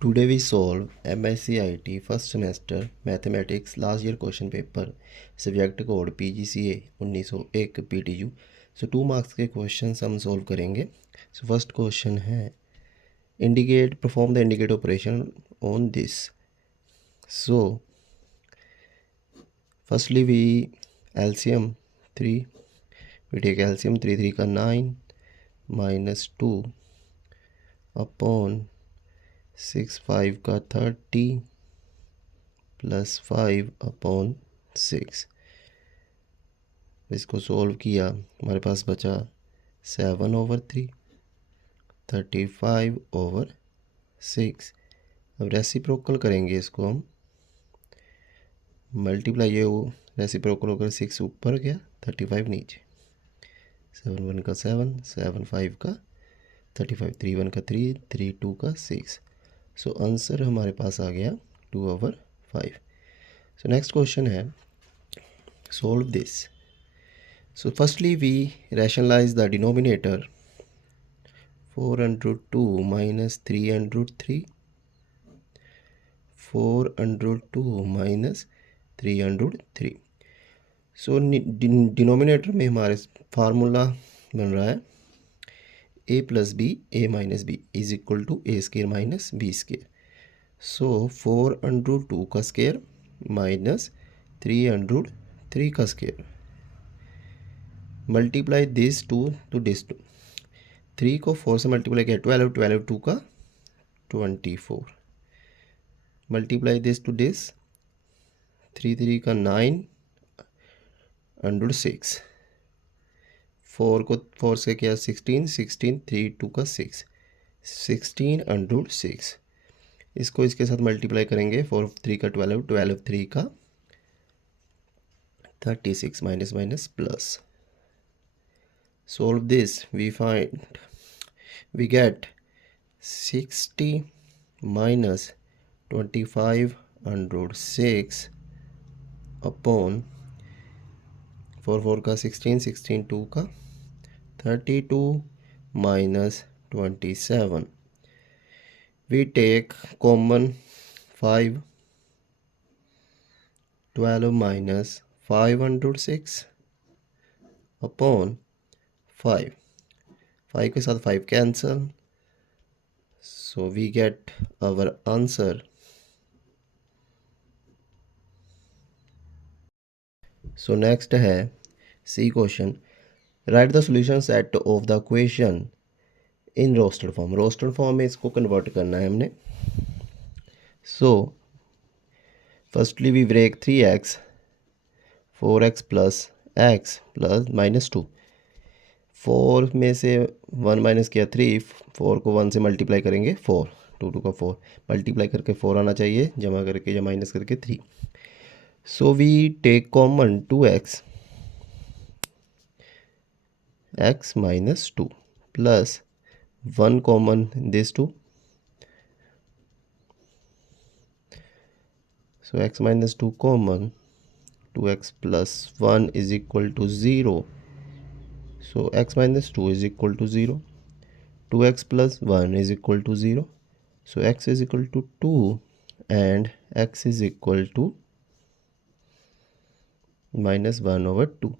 Today we solve MSc IT first semester mathematics last year question paper subject code PGCA 1901 PTU। So 2 marks के question हम solve करेंगे। So first question is indicate perform the indicate operation on this. So firstly we LCM 3 we take LCM 3 का 9 -2 upon 6 5 का 30 +5 upon 6। इसको solve किया, हमारे पास बचा 7/3 35/6। अब रेसिप्रोकल करेंगे इसको हम, मल्टीप्लाई ये वो रेसिप्रोकल होकर 6 ऊपर गया 35 नीचे, 7 1 का 7 7 5 का 35 3 1 का 3 3 2 का 6। सो आंसर हमारे पास आ गया 2/5। सो नेक्स्ट क्वेश्चन है solve this. So firstly we rationalize the denominator 4√2 minus 3√3 4√2 minus 3√3। So denominator में हमारे फार्मूला बन रहा है a + b a - b is equal to a² - b²। So 4√2 का स्क्वायर माइनस 3√3 का स्क्वायर, मल्टीप्लाई दिस टू तो this to, 3 को 4 से मल्टीप्लाई किया 12 12 2 का 24, मल्टीप्लाई दिस टू दिस 3 3 का 9/6, 4 को 4 से किया 16 16 3 2 का 6 16/6। इसको इसके साथ मल्टीप्लाई करेंगे 4 3 का 12 12 3 का 36 minus minus plus. Solve this, we get 60 minus 25/6 upon 4 4 का 16 16 2 का 32 minus 27। We take common 5, 12 minus 5/6 upon 5 5 के साथ 5 cancel, so we get our answer. So next है C question, right the solution set of the question in rosted form. Rosted form में इसको convert करना है हमने। So firstly we break 3x 4x + x + -2, 4 में से 1 माइनस किया 3, 4 को 1 से मल्टीप्लाई करेंगे 4 2 2 का 4, मल्टीप्लाई करके 4 आना चाहिए, जमा करके या माइनस करके 3। So we take common 2x x - 2 plus 1 common this 2, so x - 2 common, 2x + 1 is equal to 0। So x - 2 is equal to 0, 2x + 1 is equal to 0, so x is equal to 2 and x is equal to -1/2।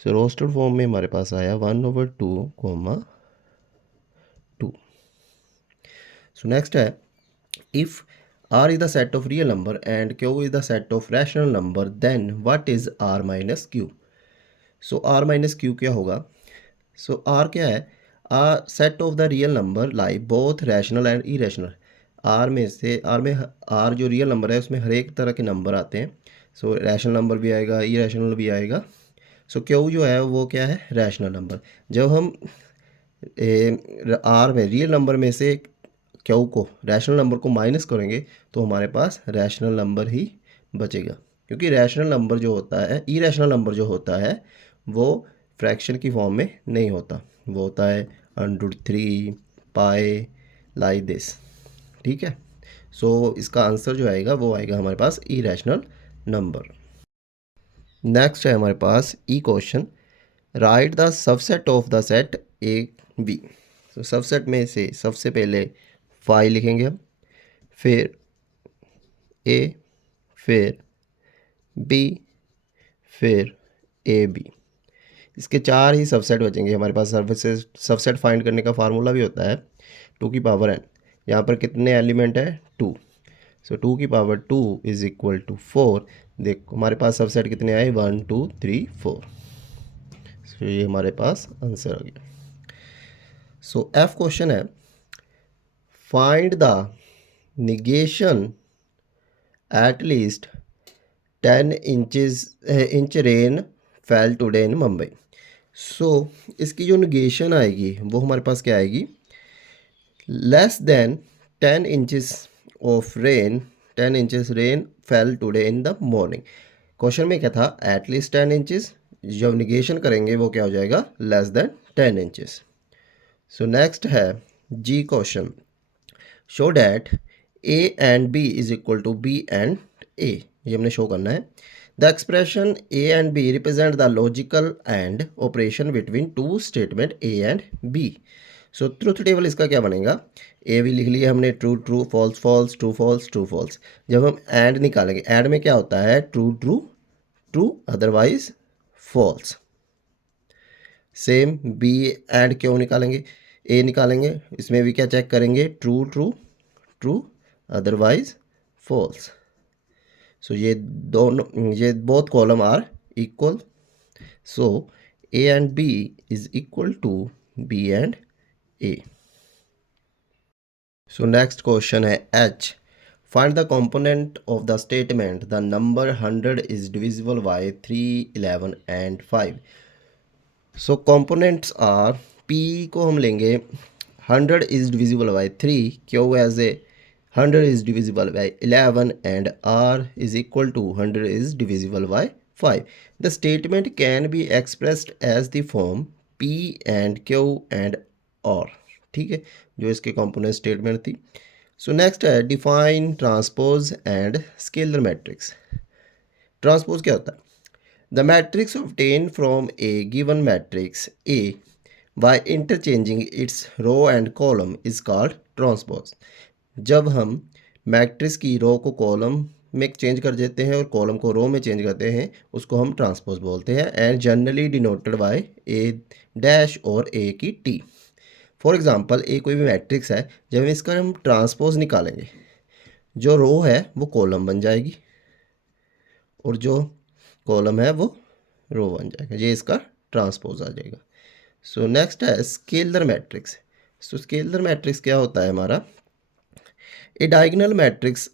So roasted form में हमारे पास आया 1/2, 2। सो next है, if r is the set of real number and q is the set of rational number then what is r - q। So r - q क्या होगा। So R क्या है, set of the real number lie both rational and irrational. R में से are जो real number है उसमें हर एक तरह के नंबर आते हैं। सो रैशनल नंबर भी आएगा, इरेशनल भी आएगा। सो क्यू जो है वो क्या है, रैशनल नंबर। जब हम आर में रियल नंबर में से क्यू को रैशनल नंबर को माइनस करेंगे तो हमारे पास रैशनल नंबर ही बचेगा, क्योंकि रैशनल नंबर जो होता है, इरेशनल नंबर जो होता है वो फ्रैक्शन की फॉर्म में नहीं होता, वो होता है √3 पाई लाइक दिस। ठीक है, सो इसका आंसर जो आएगा वो आएगा हमारे पास इरेशनल नंबर। नेक्स्ट है हमारे पास E question, right the subset of the set A B. तो सबसेट में से सबसे पहले 5 लिखेंगे हम, फिर ए, फिर बी, फिर ए बी। इसके 4 ही सबसेट बचेंगे हमारे पास। सबसेट फाइंड करने का फार्मूला भी होता है 2 की पावर n। यहाँ पर कितने एलिमेंट है? 2। सो 2 की पावर 2 इज इक्वल टू 4। देखो हमारे पास सबसेट कितने आए? 1 2 3 4। सो ये हमारे पास आंसर आ गया। सो एफ क्वेश्चन है, find the negation at least 10 inch rain fell today in Mumbai. So इसकी जो निगेशन आएगी वो हमारे पास क्या आएगी? Less than 10 inches of rain, 10 inches rain fell today in the morning. Question में क्या था? At least 10 inches. जब निगेशन करेंगे वो क्या हो जाएगा? Less than 10 inches. So next है G question, show that A and B is equal to B and A. ये हमने शो करना है। The expression A and B represent the logical and operation between two statement A and B. So truth table इसका क्या बनेगा? A भी लिख लिया हमने, true true, false false, true false, true false. जब हम एंड निकालेंगे, एंड में क्या होता है? True true, true otherwise false. Same B and क्यों निकालेंगे? ए निकालेंगे, इसमें भी क्या चेक करेंगे? True true, true otherwise false. So ये दोनों, ये both column are equal. So A and B is equal to B and A. So next question है H, find the component of the statement the number 100 is divisible by 3, 11 and 5। So components are, P को हम लेंगे 100 is divisible by 3, Q as a 100 is divisible by 11 and r is equal to 100 is divisible by 5. The statement can be expressed as the form p and q and r। ठीक है, जो इसके component statement थी। सो next है define transpose and scalar matrix. Transpose क्या होता है? The matrix obtain from A given matrix A by interchanging its row and column is called transpose। जब हम मैट्रिक्स की रो को कॉलम में चेंज कर देते हैं और कॉलम को रो में चेंज करते हैं, उसको हम ट्रांसपोज बोलते हैं। And generally denoted by A dash और ए की टी। फॉर एग्जांपल, ए कोई भी मैट्रिक्स है, जब इसका हम ट्रांसपोज निकालेंगे, जो रो है वो कॉलम बन जाएगी और जो कॉलम है वो रो बन जाएगा। ये इसका ट्रांसपोज आ जाएगा। सो नेक्स्ट है scalar matrix. So scalar matrix क्या होता है हमारा? A diagonal matrix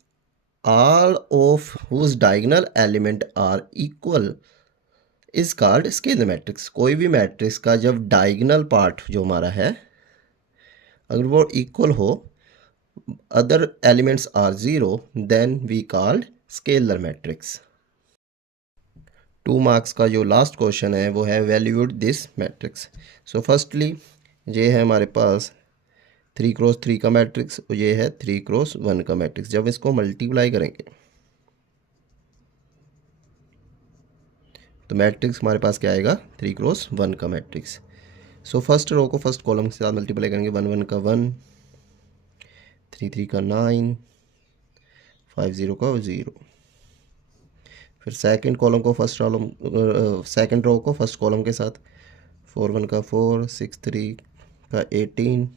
all of whose diagonal element are equal is called scalar matrix. कोई भी मैट्रिक्स का जब डायगोनल पार्ट जो हमारा है, अगर वो इक्वल हो, other elements are zero, then we called scalar matrix. 2 marks का जो लास्ट क्वेश्चन है वो है valued this matrix. So firstly ये है हमारे पास 3x3 का मैट्रिक्स और ये है 3x1 का मैट्रिक्स। जब इसको मल्टीप्लाई करेंगे तो मैट्रिक्स हमारे पास क्या आएगा? 3x1 का मैट्रिक्स। सो फर्स्ट रो को फर्स्ट कॉलम के साथ मल्टीप्लाई करेंगे, 1 1 का 1, 3 3 का 9, 5 0 का 0। फिर सेकंड कॉलम को फर्स्ट कॉलम, सेकंड रो को फर्स्ट कॉलम के साथ, 4 1 का 4, 6 3 का 18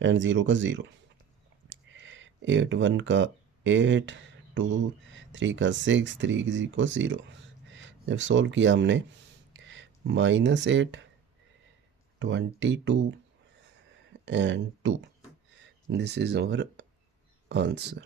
एंड 0 का 0, 8 1 का 8, 2 3 का 6, 3 को 0। जब सॉल्व किया हमने, -8, 22 and 2, this is our answer.